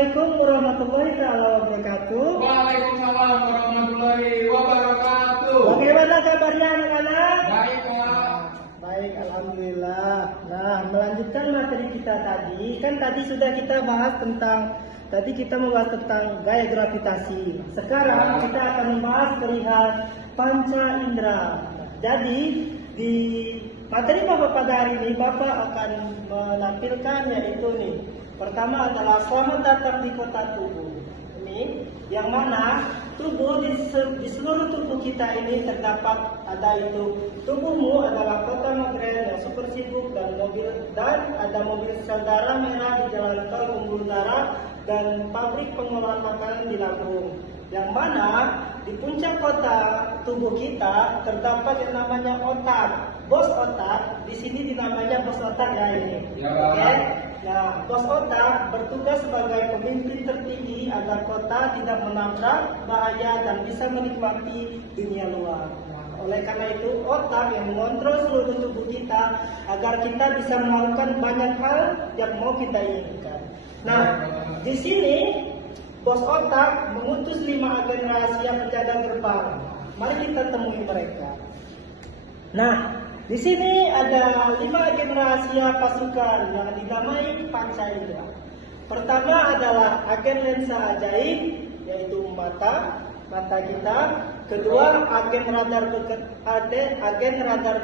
Assalamualaikum warahmatullahi wabarakatuh. Waalaikumsalam warahmatullahi wabarakatuh. Bagaimana kabarnya anak-anak? Baik, Pak. Baik, alhamdulillah. Nah, melanjutkan materi kita tadi, kan tadi sudah kita bahas tentang gaya gravitasi. Sekarang kita akan membahas perihal panca indera. Jadi di materi Bapak pada hari ini Bapak akan menampilkan yaitu nih. Pertama adalah selamat datang di kota tubuh. Ini yang mana tubuh di seluruh tubuh kita ini terdapat ada itu tubuhmu adalah kota modern yang super sibuk dan ada mobil sel darah merah di jalan tol pembuluh darah dan pabrik pengolahan makanan di Lampung. Yang mana di puncak kota tubuh kita terdapat yang namanya otak. Bos otak di sini dinamanya bos otak ya ini. Ya, Oke. Nah, bos otak bertugas sebagai pemimpin tertinggi agar kota tidak menabrak bahaya dan bisa menikmati dunia luar. Nah, oleh karena itu otak yang mengontrol seluruh tubuh kita agar kita bisa melakukan banyak hal yang mau kita inginkan. Nah, di sini bos otak mengutus 5 agen rahasia penjaga gerbang. Mari kita temui mereka. Nah, di sini ada 5 agen rahasia pasukan yang dinamai panca indera. Pertama adalah agen lensa ajaib, yaitu mata kita. Kedua, agen radar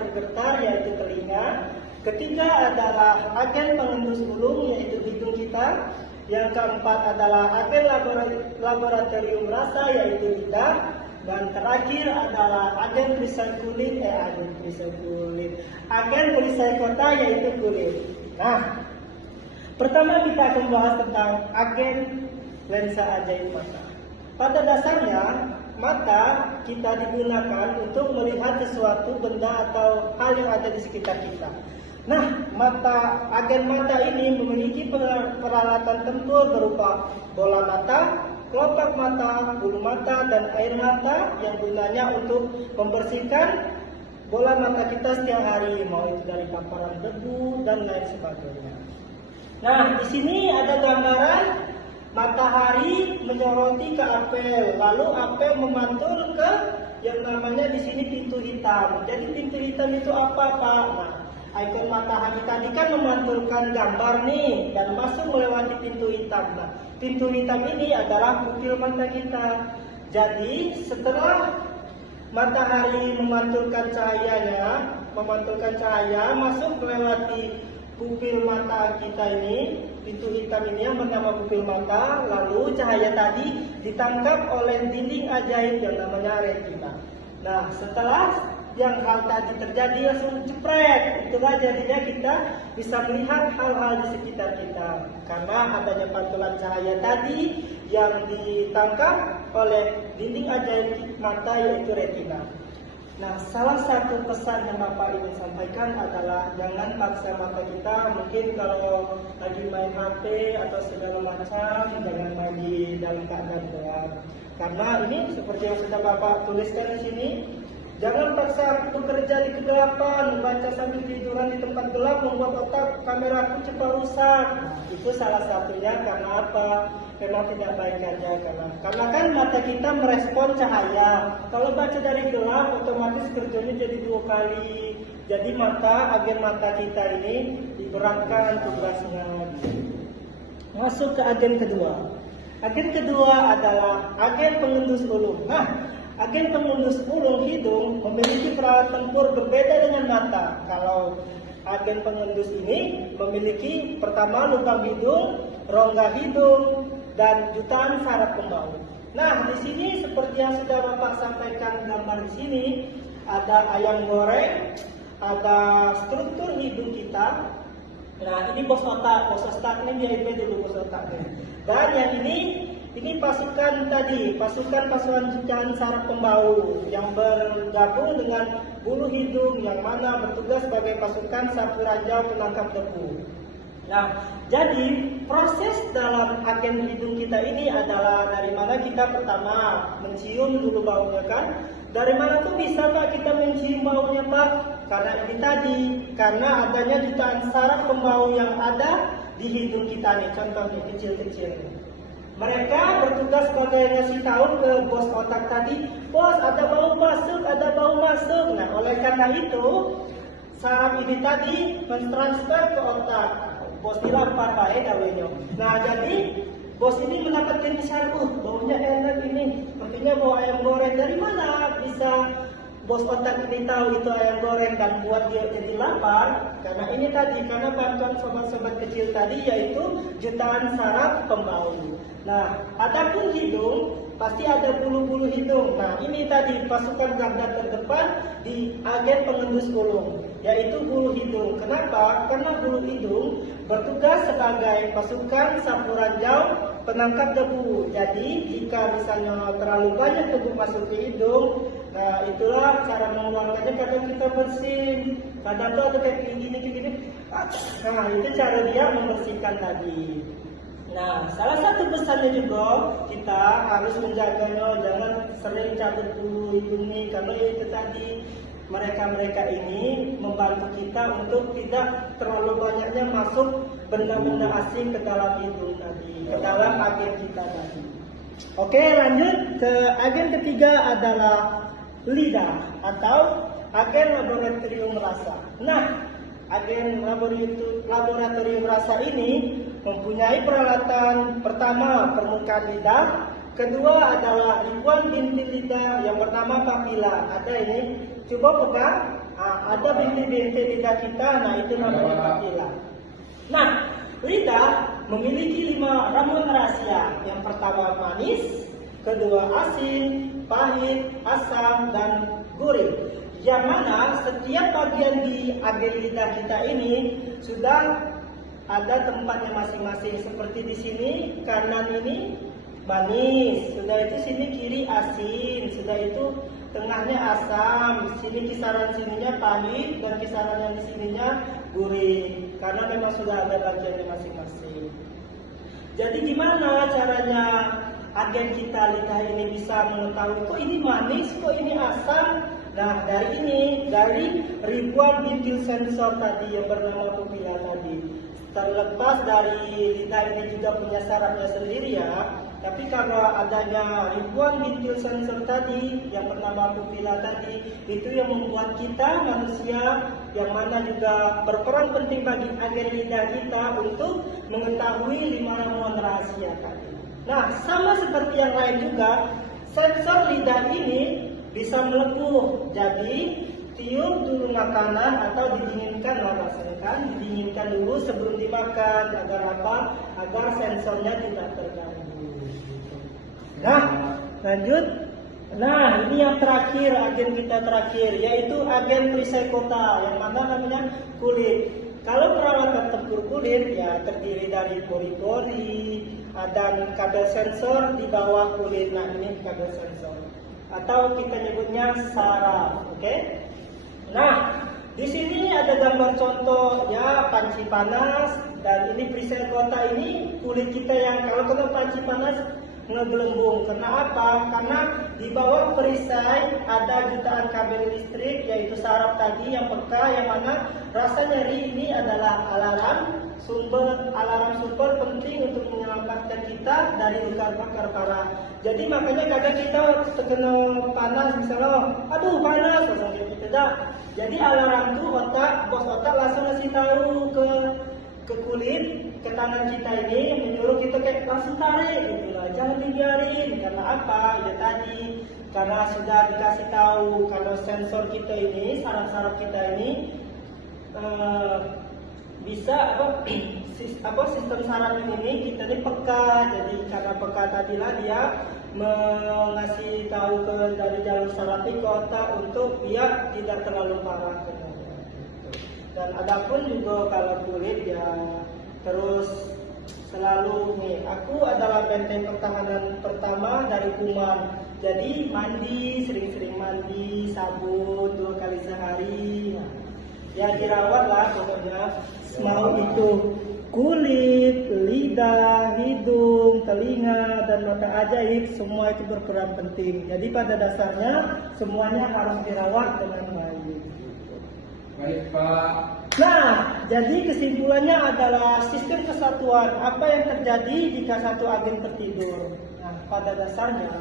bergetar, yaitu telinga. Ketiga adalah agen pengendus ulung, yaitu hidung kita. Yang keempat adalah agen laboratorium rasa, yaitu lidah. Dan terakhir adalah agen perisai kulit, agen perisai kota, yaitu kulit. Nah, pertama kita akan bahas tentang agen lensa ajaib mata. Pada dasarnya, mata kita digunakan untuk melihat sesuatu benda atau hal yang ada di sekitar kita. Nah, agen mata ini memiliki peralatan tempur berupa bola mata, kelopak mata, bulu mata, dan air mata yang gunanya untuk membersihkan bola mata kita setiap hari, mau itu dari paparan debu dan lain sebagainya. Nah, di sini ada gambaran matahari menyoroti ke apel, lalu apel memantul ke yang namanya di sini pintu hitam. Jadi pintu hitam itu apa, Pak? Nah, ikon matahari tadi kan memantulkan gambar nih dan masuk melewati pintu hitam. Nah, pintu hitam ini adalah pupil mata kita. Jadi setelah matahari memantulkan cahaya masuk melewati pupil mata kita ini, pintu hitam ini yang bernama pupil mata, lalu cahaya tadi ditangkap oleh dinding ajaib yang namanya retina. Nah, setelah yang hal tadi terjadi langsung jepret, itulah jadinya kita bisa melihat hal-hal di sekitar kita karena adanya pantulan cahaya tadi yang ditangkap oleh dinding ajaib mata, yaitu retina. Nah, salah satu pesan yang Bapak ingin sampaikan adalah jangan paksa mata kita. Mungkin kalau lagi main HP atau segala macam, jangan main di dalam keadaan gelap. Karena ini seperti yang sudah Bapak tuliskan di sini, jangan paksa bekerja di kegelapan, membaca sambil tiduran di tempat gelap membuat otak kameraku cepat rusak. Itu salah satunya karena apa? Karena tidak baik aja. Karena kan mata kita merespon cahaya. Kalau baca dari gelap, otomatis kerjanya jadi 2 kali. Jadi agen mata kita ini diberatkan tugasnya. Masuk ke agen kedua. Agen kedua adalah agen pengendus ulung. Nah, agen pengendus ulung hidung memiliki peralatan tempur berbeda dengan mata. Kalau agen pengendus ini memiliki pertama lubang hidung, rongga hidung, dan jutaan saraf pembau. Nah, di sini seperti yang sudah Bapak sampaikan gambar di sini, ada ayam goreng, ada struktur hidung kita. Nah, ini bos otak ini VIP dulu bos otaknya. Dan yang ini pasukan jutaan saraf pembau yang bergabung dengan bulu hidung yang mana bertugas sebagai pasukan sapu ranjau penangkap debu. Nah, jadi proses dalam agen hidung kita ini adalah dari mana kita pertama mencium dulu baunya kan? Dari mana tuh bisa Pak kita mencium baunya Pak? Karena ini tadi, karena adanya jutaan saraf pembau yang ada di hidung kita nih, contohnya kecil-kecil. Mereka bertugas sebagai ngasih tahu ke bos otak tadi, bos ada bau masuk, ada bau masuk. Nah, oleh karena itu saraf ini tadi mentransfer ke otak. Bos dilapar baik dawenya. Nah, jadi bos ini mendapatkan isyarat, baunya enak ini, sepertinya bau ayam goreng. Dari mana bisa bos otak ini tahu itu ayam goreng dan buat dia jadi lapar? Karena ini tadi, karena bantuan sobat-sobat kecil tadi, yaitu jutaan saraf pembau. Nah, adapun hidung, pasti ada bulu-bulu hidung. Nah, ini tadi pasukan garda terdepan di agen pengendus ulung, yaitu bulu hidung. Kenapa? Karena bulu hidung bertugas sebagai pasukan sapu ranjau penangkap debu. Jadi, jika misalnya terlalu banyak debu masuk ke hidung, nah itulah cara mengeluarkannya. Kadang kita bersin, kadang tuh ada kayak gini. Nah, itu cara dia membersihkan tadi. Nah, salah satu pesannya juga kita harus menjaganya, jangan sering cabut bulu hidung ini, karena itu tadi mereka ini membantu kita untuk tidak terlalu banyaknya masuk benda-benda asing ke dalam hidung tadi, ke dalam agen kita tadi. Oke, lanjut ke agen ketiga adalah lidah atau agen laboratorium rasa. Nah, agen laboratorium rasa ini mempunyai peralatan. Pertama, permukaan lidah. Kedua adalah ribuan bintik lidah yang bernama papila. Ada ini, coba pegang. Ada bintik-bintik lidah kita. Nah, itu namanya papila. Nah, lidah memiliki 5 ramuan rahasia. Yang pertama manis, kedua asin, pahit, asam, dan gurih. Yang mana setiap bagian di agen lidah kita ini sudah ada tempatnya masing-masing. Seperti di sini kanan ini manis, sudah itu sini kiri asin, sudah itu tengahnya asam, sini kisaran sininya pahit, dan kisaran yang di sininya gurih. Karena memang sudah ada bagiannya masing-masing. Jadi gimana caranya agen kita lidah ini bisa mengetahui kok ini manis, kok ini asam? Nah, dari ribuan bintil sensor tadi yang bernama pupila tadi. Terlepas dari lidah ini juga punya sarafnya sendiri ya, tapi karena adanya ribuan bintil sensor tadi yang bernama pupila tadi, itu yang membuat kita manusia yang mana juga berperan penting bagi agen lidah kita untuk mengetahui 5 ramuan rahasia tadi. Nah, sama seperti yang lain juga, sensor lidah ini bisa melepuh. Jadi tiup dulu makanan atau didinginkan lah rasanya kan, didinginkan dulu sebelum dimakan. Agar apa? Agar sensornya tidak terganggu. Nah, lanjut. Nah, ini yang terakhir, agen kita terakhir, yaitu agen perisai kota, yang mana namanya kulit. Kalau perawatan tempur kulit ya terdiri dari pori-pori dan kabel sensor di bawah kulit. Nah, ini kabel sensor atau kita nyebutnya saraf, oke? Nah, di sini ada gambar contoh ya panci panas, dan ini perisai kota ini kulit kita yang kalau kena panci panas ngegelembung. Karena apa? Karena di bawah perisai ada jutaan kabel listrik, yaitu saraf tadi yang peka, yang mana rasa nyeri ini adalah alarm super penting untuk menyelamatkan kita dari luka bakar parah. Jadi makanya kadang kita terkena panas misalnya, aduh panas, langsung kita dah. Jadi alarm itu bos otak langsung ngasih tahu ke kulit, ke tangan kita ini, menyuruh kita kayak langsung tarik gitu lah, jangan dibiarin. Karena apa? Ya tadi, karena sudah dikasih tahu kalau sensor kita ini, saraf-saraf kita ini bisa sistem saraf ini kita ini peka. Jadi karena peka tadilah dia mengasih tahu dari jalur saraf ke otak untuk dia tidak terlalu parah. Dan adapun juga kalau kulit ya terus selalu nih, aku adalah benteng pertahanan pertama dari kuman. Jadi mandi, sering-sering mandi, sabun 2 kali sehari. Nah, ya dirawat lah pokoknya. Mau itu kulit, lidah, hidung, telinga, dan mata ajaib, semua itu berperan penting. Jadi pada dasarnya semuanya harus dirawat dengan baik. Baik Pak. Nah, jadi kesimpulannya adalah sistem kesatuan. Apa yang terjadi jika satu agen tertidur? Nah, pada dasarnya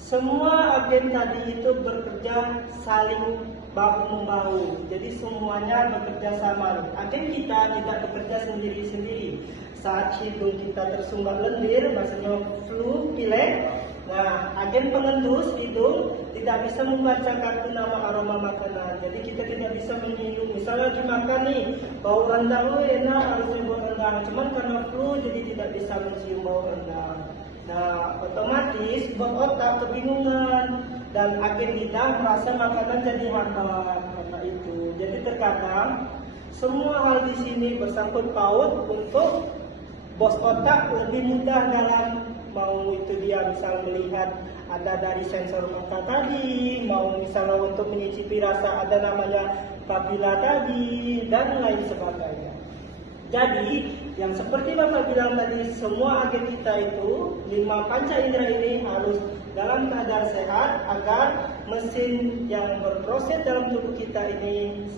semua agen tadi itu bekerja saling bahu-membahu. Jadi semuanya bekerja sama. Agen kita tidak bekerja sendiri-sendiri. Saat hidung kita tersumbat lendir, maksudnya flu, pilek. Nah, agen pengendus hidung tidak bisa membaca kartu nama aroma makanan. Jadi kita tidak bisa menyium. Misalnya dimakan nih, bau rendang enak, harusnya bau rendang. Cuman karena flu jadi tidak bisa mencium bau rendang. Nah, otomatis buat otak kebingungan dan agen lidah merasa makanan jadi hambar karena itu. Jadi terkadang semua hal di sini bersangkut paut untuk bos otak lebih mudah dalam mau itu dia misal melihat ada dari sensor mata tadi, mau misalnya untuk menyicipi rasa ada namanya papila tadi dan lain sebagainya. Jadi yang seperti Bapak bilang tadi, semua agen kita itu 5 panca indera ini harus dalam keadaan sehat agar mesin yang berproses dalam tubuh kita ini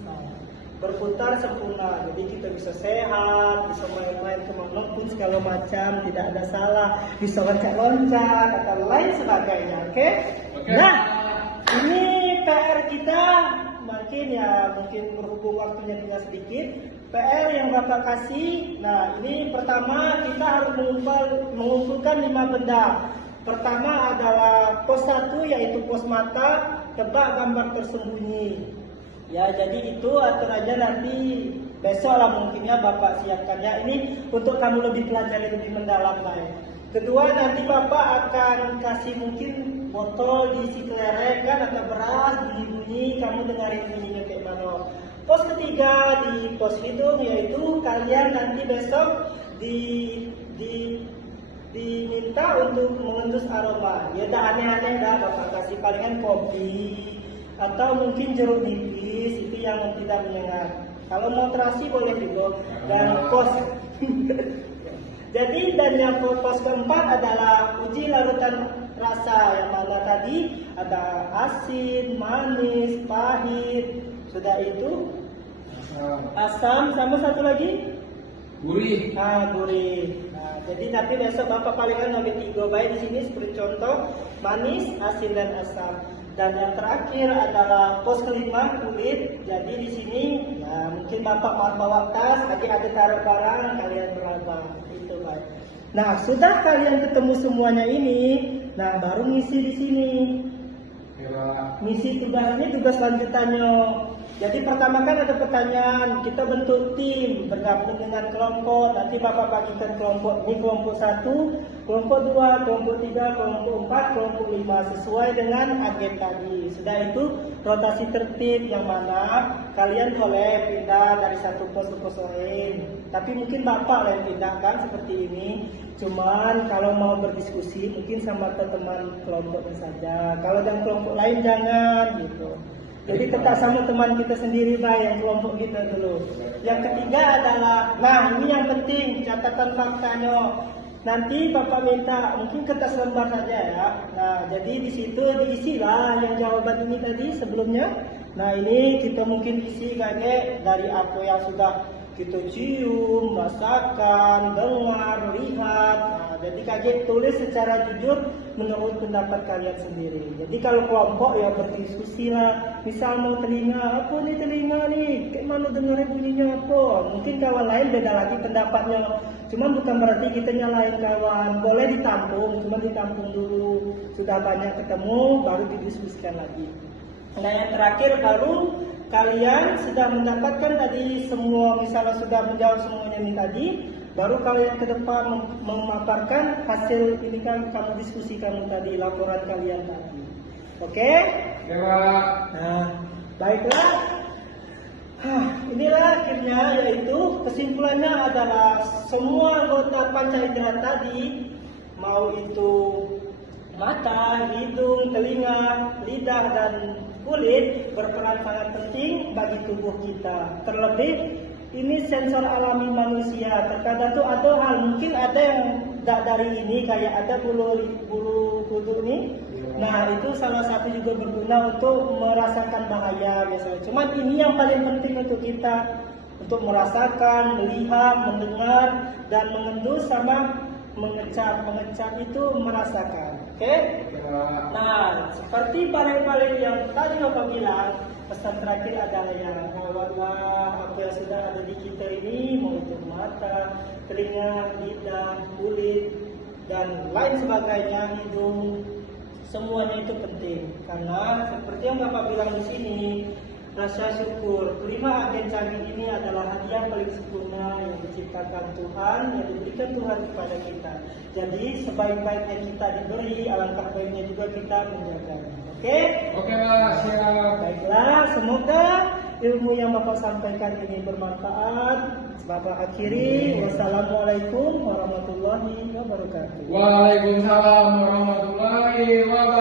berputar sempurna. Jadi kita bisa sehat, bisa main-main kemana pun segala macam, tidak ada salah, bisa loncat-loncat atau lain sebagainya. Oke? Nah, ini PR kita mungkin berhubung waktunya tinggal sedikit. PR yang Bapak kasih, nah ini pertama kita harus mengumpulkan 5 benda. Pertama adalah pos 1 yaitu pos mata, tebak gambar tersembunyi. Ya, jadi itu atur aja nanti besok lah mungkinnya Bapak siapkannya. Ini untuk kamu lebih pelajari lebih mendalam lah ya. Kedua, nanti Bapak akan kasih mungkin botol diisi kelereng kan atau beras, bunyi-bunyi, kamu dengarin bunyinya kayak mana. Pos ketiga di pos hidung yaitu kalian nanti besok diminta untuk mengendus aroma. Ya dah aneh-aneh dah Bapak kasih palingan kopi atau mungkin jeruk nipis itu yang tidak menyengat. Kalau mau terasi boleh juga. Dan pos jadi dan yang pos keempat adalah uji larutan rasa yang mana tadi ada asin, manis, pahit. Sudah itu asam sama satu lagi Gurih. Gurih. Nah, jadi nanti besok Bapak palingan bagi 3 baik di sini seperti contoh manis, asin dan asam. Dan yang terakhir adalah pos kelima kulit. Jadi di sini ya mungkin Bapak mau bawa tas, lagi ada taruh barang kalian beraba. Itu baik. Nah, sudah kalian ketemu semuanya ini, nah baru ngisi di sini. Misi tugasnya tugas lanjutannya. Jadi pertama kan ada pertanyaan, kita bentuk tim, bergabung dengan kelompok, nanti Bapak bagikan kelompok, ini kelompok 1, kelompok 2, kelompok 3, kelompok 4, kelompok 5, sesuai dengan agen tadi. Sudah itu rotasi tertib yang mana kalian boleh pindah dari satu pos ke pos lain. Tapi mungkin Bapak lah yang pindahkan seperti ini. Cuman kalau mau berdiskusi mungkin sama teman kelompoknya saja. Kalau dengan kelompok lain jangan gitu. Jadi tetap sama teman kita sendiri yang kelompok kita dulu. Yang ketiga adalah, nah ini yang penting catatan faktanya. Nanti Bapak minta mungkin kertas lembar saja ya. Nah jadi di situ diisilah yang jawaban ini tadi sebelumnya. Nah ini kita mungkin isi kayak dari apa yang sudah kita cium, rasakan, dengar, lihat. Nah, jadi kaget tulis secara jujur menurut pendapat kalian sendiri. Jadi kalau kelompok ya berdiskusi lah. Misal mau telinga, apa nih telinga nih? Kayak mana dengerin bunyinya apa? Mungkin kawan lain beda lagi pendapatnya. Cuma bukan berarti kita nyalain kawan. Boleh ditampung, cuma ditampung dulu. Sudah banyak ketemu, baru didiskusikan lagi. Nah yang terakhir baru kalian sudah mendapatkan tadi semua, misalnya sudah menjawab semuanya ini tadi, baru kalian ke depan memaparkan hasil ini kan kamu diskusikan tadi, laporan kalian tadi. Oke? Ya, Pak. Nah, baiklah. Inilah akhirnya yaitu kesimpulannya adalah semua anggota panca indera tadi, mau itu mata, hidung, telinga, lidah dan kulit berperan sangat penting bagi tubuh kita. Terlebih ini sensor alami manusia. Terkadang tuh ada hal mungkin ada yang tidak dari ini kayak ada bulu kuduk ini. Nah itu salah satu juga berguna untuk merasakan bahaya biasanya. Cuman ini yang paling penting untuk kita untuk merasakan, melihat, mendengar, dan mengendus sama mengecap. Mengecap itu merasakan. Oke? Oke, Pak. Nah, seperti paling-paling yang tadi Bapak bilang, pesan terakhir adalah yang rawatlah apa yang sudah ada di kita ini, mau itu mata, telinga, lidah, kulit, dan lain sebagainya, hidung, semuanya itu penting. Karena seperti yang Bapak bilang di sini, rasa syukur. Kelima agen canggih ini adalah hadiah paling sempurna yang diciptakan Tuhan, yang diberikan Tuhan kepada kita. Jadi sebaik-baiknya kita diberi, alangkah baiknya juga kita menjaganya. Oke? Oke, Pak. Siap. Baiklah, semoga ilmu yang Bapak sampaikan ini bermanfaat. Bapak akhiri. Wassalamualaikum warahmatullahi wabarakatuh. Waalaikumsalam warahmatullahi wabarakatuh.